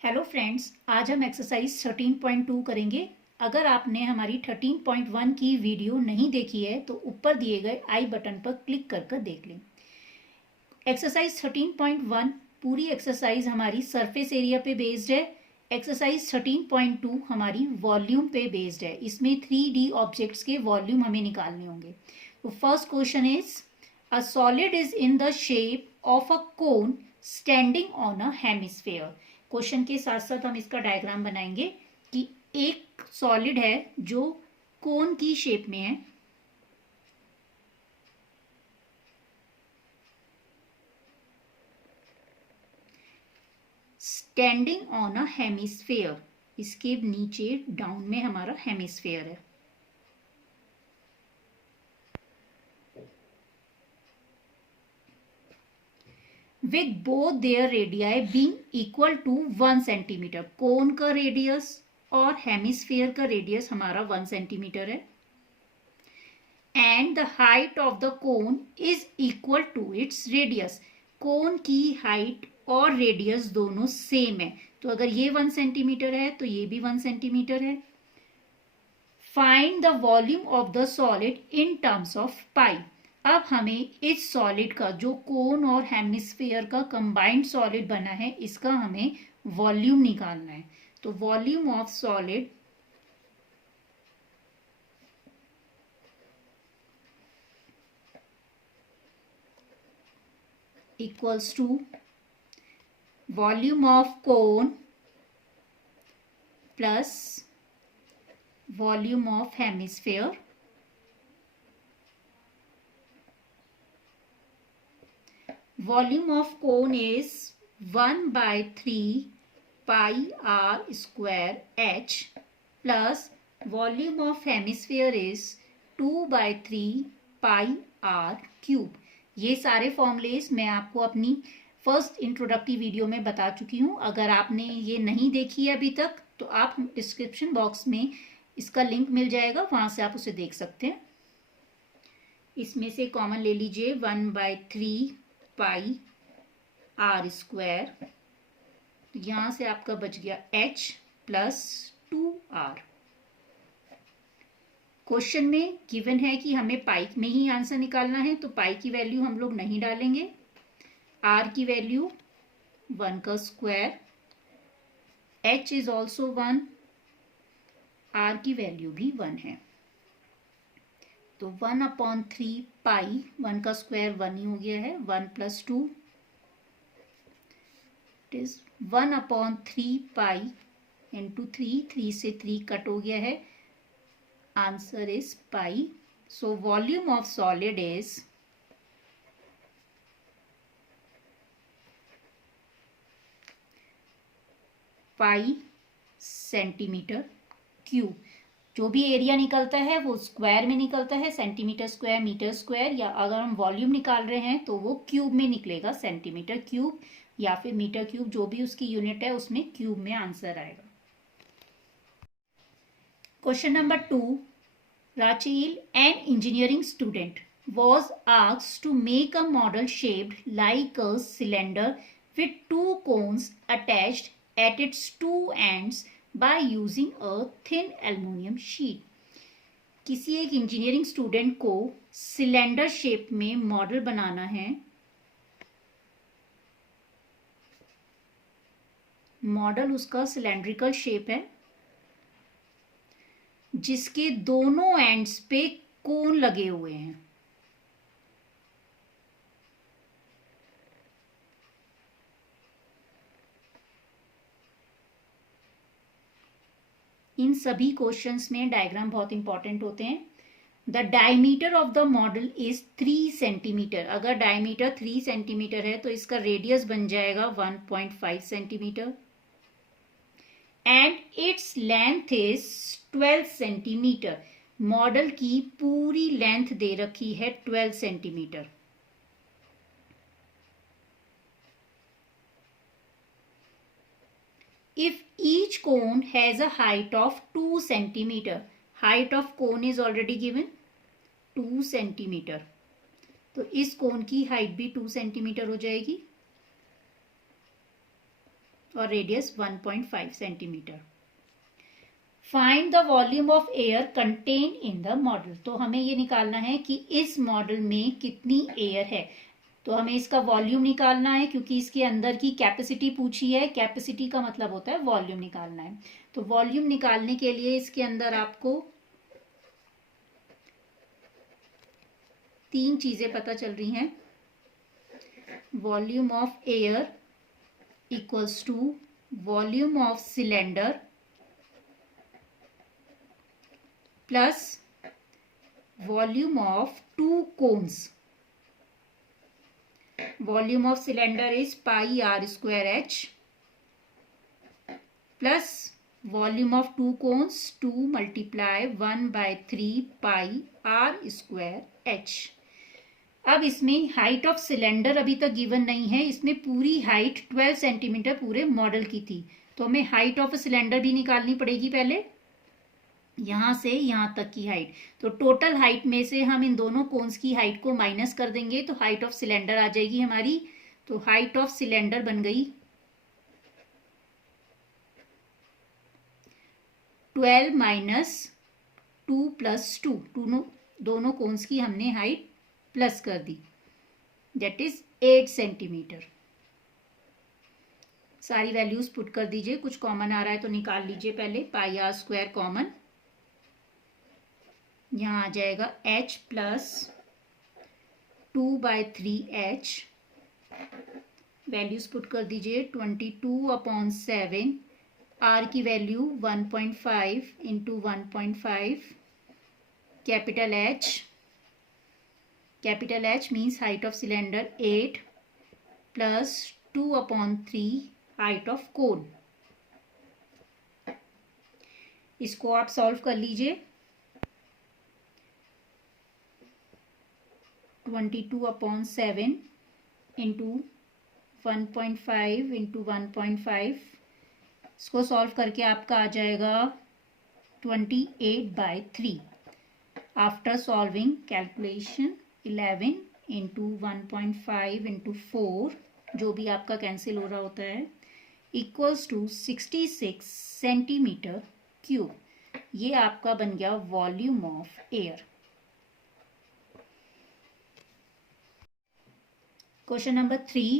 Hello friends, आज हम exercise 13.2 करेंगे। अगर आपने हमारी 13.1 की वीडियो नहीं देखी है तो ऊपर दिए गए आई बटन पर क्लिक कर देख लें। एक्सरसाइज 13.1 पूरी एक्सरसाइज हमारी सरफेस एरिया पे बेस्ड है। एक्सरसाइज 13.2 हमारी वॉल्यूम पे बेस्ड है। इसमें 3D ऑब्जेक्ट्स के वॉल्यूम हमें निकालने होंगे। तो first question is a solid is in the shape of a cone standing on a hemisphere. Question के साथ साथ हम इसका डायग्राम बनाएंगे कि एक सॉलिड है जो कोन की शेप में है, स्टैंडिंग ऑन अ हेमिस्फेयर। इसके नीचे डाउन में हमारा हेमिस्फेयर है। With both their radii being equal to 1 centimetre. Cone का रेडियस और हेमिस्फेयर का रेडियस हमारा 1 सेंटीमीटर है। And the height of the cone is equal to its radius. Cone की हाइट और रेडियस दोनों सेम है। तो अगर ये 1 सेंटीमीटर है तो ये भी 1 सेंटीमीटर है। Find the volume of the solid in terms of pi. अब हमें इस सॉलिड का जो कोन और हेमिस्फेयर का कंबाइंड सॉलिड बना है इसका हमें वॉल्यूम निकालना है। तो volume of solid equals to volume of cone plus volume of hemisphere volume of cone is 1/3 pi R square H plus volume of hemisphere is 2/3 pi R cube. ये सारे formulas मैं आपको अपनी फर्स्ट इंट्रोडक्टरी वीडियो में बता चुकी हूँ। अगर आपने ये नहीं देखी है अभी तक तो आप डिस्क्रिप्शन बॉक्स में इसका लिंक मिल जाएगा, वहां से आप उसे देख सकते हैं। इसमें से कॉमन ले लीजिए 1/3 पाई आर स्क्वायर। यहां से आपका बच गया h प्लस 2r। क्वेश्चन में गिवन है कि हमें पाई में ही आंसर निकालना है, तो पाई की वैल्यू हम लोग नहीं डालेंगे। r की वैल्यू 1 का square, h is also 1, r की वैल्यू भी 1 है। तो 1/3 पाई, 1 का स्क्वायर 1 ही हो गया है, 1 plus 2 it is 1/3 pi into 3 से 3 कट हो गया है। Answer is pi. So volume of solid is pi centimetre cube. जो भी एरिया निकलता है वो स्क्वायर में निकलता है, सेंटीमीटर स्क्वायर, मीटर स्क्वायर, या अगर हम वॉल्यूम निकाल रहे हैं तो वो क्यूब में निकलेगा, सेंटीमीटर क्यूब या फिर मीटर क्यूब, जो भी उसकी यूनिट है उसमें क्यूब में आंसर आएगा। Question number 2, Rachel, an engineering student, was asked to make a model shaped like a cylinder with two cones attached at its two ends by using a thin aluminum sheet. किसी एक engineering student को cylinder shape में model बनाना है। Model उसका cylindrical shape है जिसके दोनों ends पे कोन लगे हुए हैं। इन सभी क्वेश्चंस में डायग्राम बहुत इंपॉर्टेंट होते हैं। The diameter of the model is 3 centimetre. अगर डायमीटर 3 सेंटीमीटर है तो इसका रेडियस बन जाएगा 1.5 centimetre and its length is 12 centimetre. Model की पूरी लेंथ दे रखी है 12 centimetre. If each cone has a height of 2 centimeter, height of cone is already given 2 centimetre, तो इस कोन की हाइट भी 2 सेंटीमीटर हो जाएगी। और radius 1.5 centimetre. Find the volume of air contain in the model. तो हमें ये निकालना है कि इस मॉडल में कितनी एयर है। तो हमें इसका वॉल्यूम निकालना है क्योंकि इसके अंदर की कैपेसिटी पूछी है। कैपेसिटी का मतलब होता है वॉल्यूम निकालना है। तो वॉल्यूम निकालने के लिए इसके अंदर आपको तीन चीजें पता चल रही हैं। Volume of air equals to volume of cylinder plus volume of two cones. Volume of cylinder is pi R square H plus volume of two cones 2 multiply 1/3 pi R square H. अब इसमें height of cylinder अभी तक given नहीं है। इसमें पूरी height 12 centimetre पूरे model की थी। तो हमें हाइट ऑफ सिलेंडर भी निकालनी पड़ेगी पहले, यहां से यहां तक की हाइट। तो टोटल हाइट में से हम इन दोनों कोन्स की हाइट को माइनस कर देंगे तो हाइट ऑफ सिलेंडर आ जाएगी हमारी। तो हाइट ऑफ सिलेंडर बन गई 12 माइनस 2 प्लस 2। दोनों कोन्स की हमने हाइट प्लस कर दी, दैट इज 8 सेंटीमीटर। सारी वैल्यूज पुट कर दीजिए। कुछ कॉमन आ रहा है तो निकाल लीजिए पहले। पाई आर स्क्वायर कॉमन, यहाँ आ जाएगा h plus 2/3h। Values put कर दीजिए। 22/7। r की value 1.5 into 1.5। Capital H means height of cylinder 8 plus 2/3 height of cone. इसको आप सॉल्व कर लीजिए। 22/7 इंटू 1.5 इंटू 1.5, इसको सॉल्व करके आपका आ जाएगा 28/3। After solving calculation 11 into 1.5 into 4, जो भी आपका कैंसिल हो रहा होता है, इक्वल्स टू 66 सेंटीमीटर क्यूब। ये आपका बन गया volume of air. Question number 3.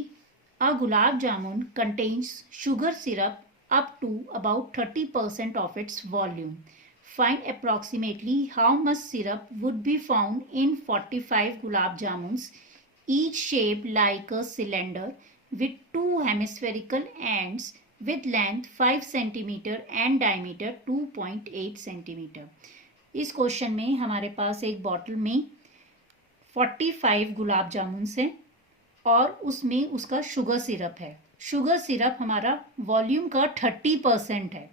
A gulab jamun contains sugar syrup up to about 30% of its volume. Find approximately how much syrup would be found in 45 gulab jamuns, each shaped like a cylinder with two hemispherical ends with length 5 cm and diameter 2.8 cm. इस question में हमारे पास एक bottle में 45 गुलाब जामुन है और उसमें उसका sugar syrup है। शुगर सिरप हमारा वॉल्यूम का 30% है।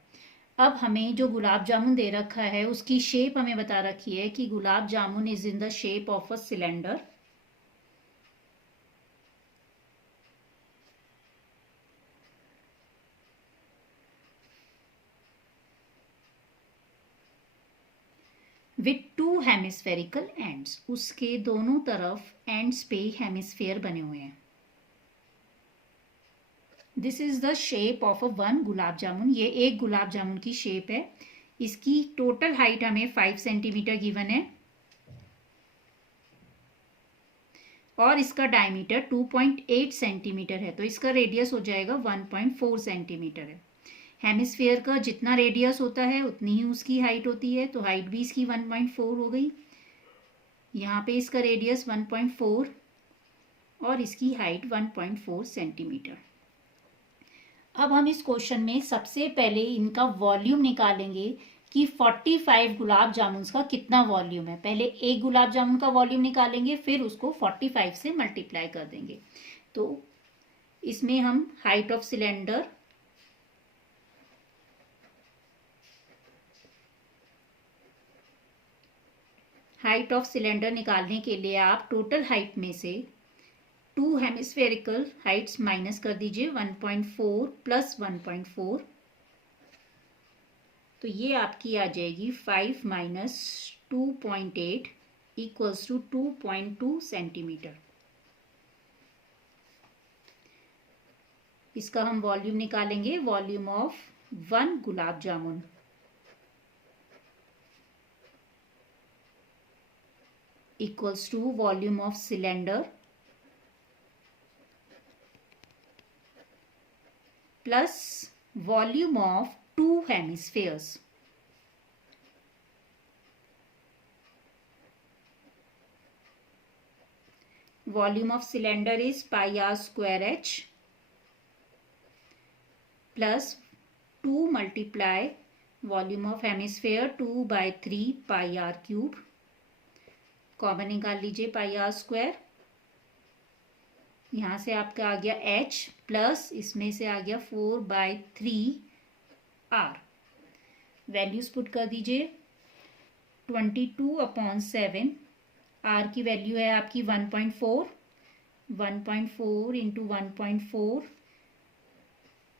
अब हमें जो गुलाब जामुन दे रखा है उसकी शेप हमें बता रखी है कि gulab jamun is in the shape of a cylinder. With 2 hemispherical ends, उसके दोनों तरफ एंड्स पे हेमिस्फेयर बने हुए हैं। This is the shape of a 1 gulab jamun. ये एक गुलाब जामुन की शेप है। इसकी टोटल हाइट हमें 5 सेंटीमीटर गिवन है और इसका डायमीटर 2.8 सेंटीमीटर है। तो इसका रेडियस हो जाएगा 1.4 सेंटीमीटर है। हेमिस्फेयर का जितना रेडियस होता है उतनी ही उसकी हाइट होती है। तो हाइट भी इसकी 1.4 हो गई। यहाँ पे इसका रेडियस 1.4 और इसकी हाइट 1.4 सेंटीमीटर। अब हम इस क्वेश्चन में सबसे पहले इनका वॉल्यूम निकालेंगे कि 45 गुलाब जामुन का कितना वॉल्यूम है। पहले एक गुलाब जामुन का वॉल्यूम निकालेंगे, फिर उसको 45 से मल्टीप्लाई कर देंगे। तो इसमें हम हाइट ऑफ सिलेंडर निकालने के लिए आप टोटल हाइट में से 2 हेमिस्फेरिकल हाइट्स माइनस कर दीजिए। 1.4 प्लस 1.4, तो ये आपकी आ जाएगी 5 माइनस 2.8 इक्वल्स टू 2.2 सेंटीमीटर। इसका हम वॉल्यूम निकालेंगे, volume of 1 gulab jamun equals to volume of cylinder plus volume of 2 hemispheres. Volume of cylinder is pi r square h plus 2 multiply volume of hemisphere 2 by 3 pi r cube. Common निकाल लीजिए पाई R square. यहाँ से आपका आ गया h plus इसमें से आ गया 4 by 3 r. Values put कर दीजिए. 22/7 r की वैल्यू है आपकी 1.4. 1.4 into 1.4.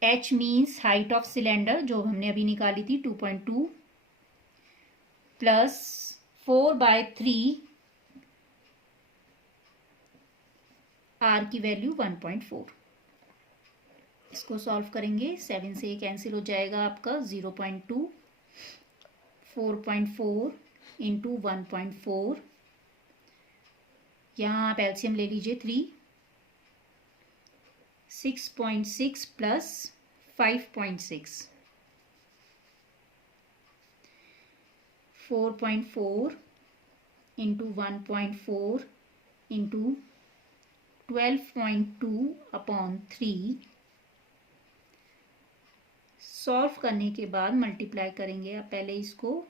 h means height of cylinder जो हमने अभी निकाली थी 2.2 प्लस 4 बाय 3 r की वैल्यू 1.4. इसको सॉल्व करेंगे. 7 से कैंसिल हो जाएगा आपका 0.2. 4.4 इंटू 1.4. यहाँ आप एलसीएम ले लीजिए 3. 6.6 प्लस 5.6. 4.4 into 1.4 into 12.2/3. सॉल्व करने के बाद मल्टीप्लाई करेंगे. आप पहले इसको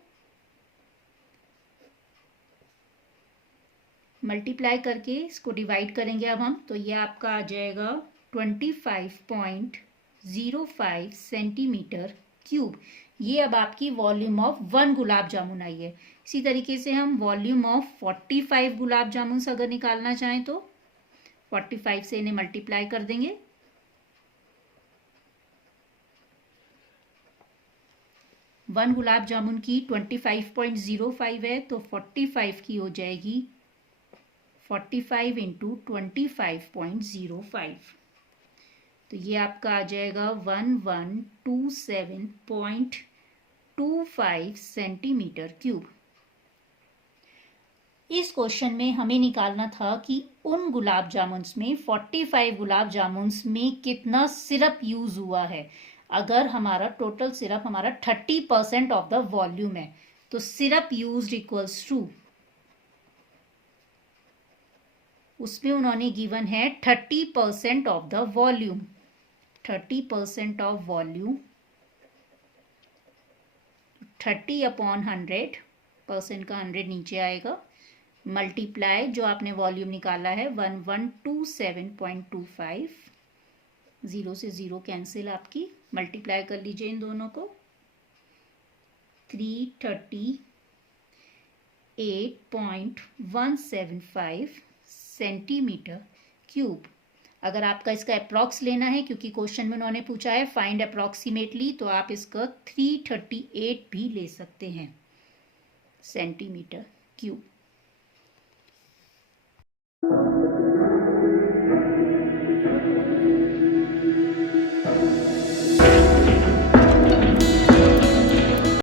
मल्टीप्लाई करके इसको डिवाइड करेंगे अब हम. तो ये आपका आ जाएगा 25.05 सेंटीमीटर क्यूब. ये अब आपकी वॉल्यूम ऑफ 1 गुलाब जामुन आई है. इसी तरीके से हम वॉल्यूम ऑफ 45 गुलाब जामुन अगर निकालना चाहें तो 45 से इन्हें मल्टीप्लाई कर देंगे. वन गुलाब जामुन की 25.05 है तो 45 की हो जाएगी 45 इंटू 25.05. तो ये आपका आ जाएगा 1127.25 सेंटीमीटर क्यूब. इस क्वेश्चन में हमें निकालना था कि उन गुलाब जामुन्स में 45 गुलाब जामुन्स में कितना सिरप यूज हुआ है. अगर हमारा टोटल सिरप हमारा 30% ऑफ द वॉल्यूम है तो सिरप यूज्ड इक्वल्स टू, उसमें उन्होंने गिवन है 30% of the volume. 30% of volume 30/100. Percent का 100 नीचे आएगा. मल्टीप्लाई जो आपने वॉल्यूम निकाला है 1127.25. 0 से 0 कैंसिल आपकी. मल्टीप्लाई कर लीजिए इन दोनों को. 338.175 सेंटीमीटर क्यूब. अगर आपका इसका अप्रॉक्स लेना है क्योंकि क्वेश्चन में उन्होंने पूछा है फाइंड अप्रॉक्सीमेटली, तो आप इसका 338 भी ले सकते हैं सेंटीमीटर क्यूब.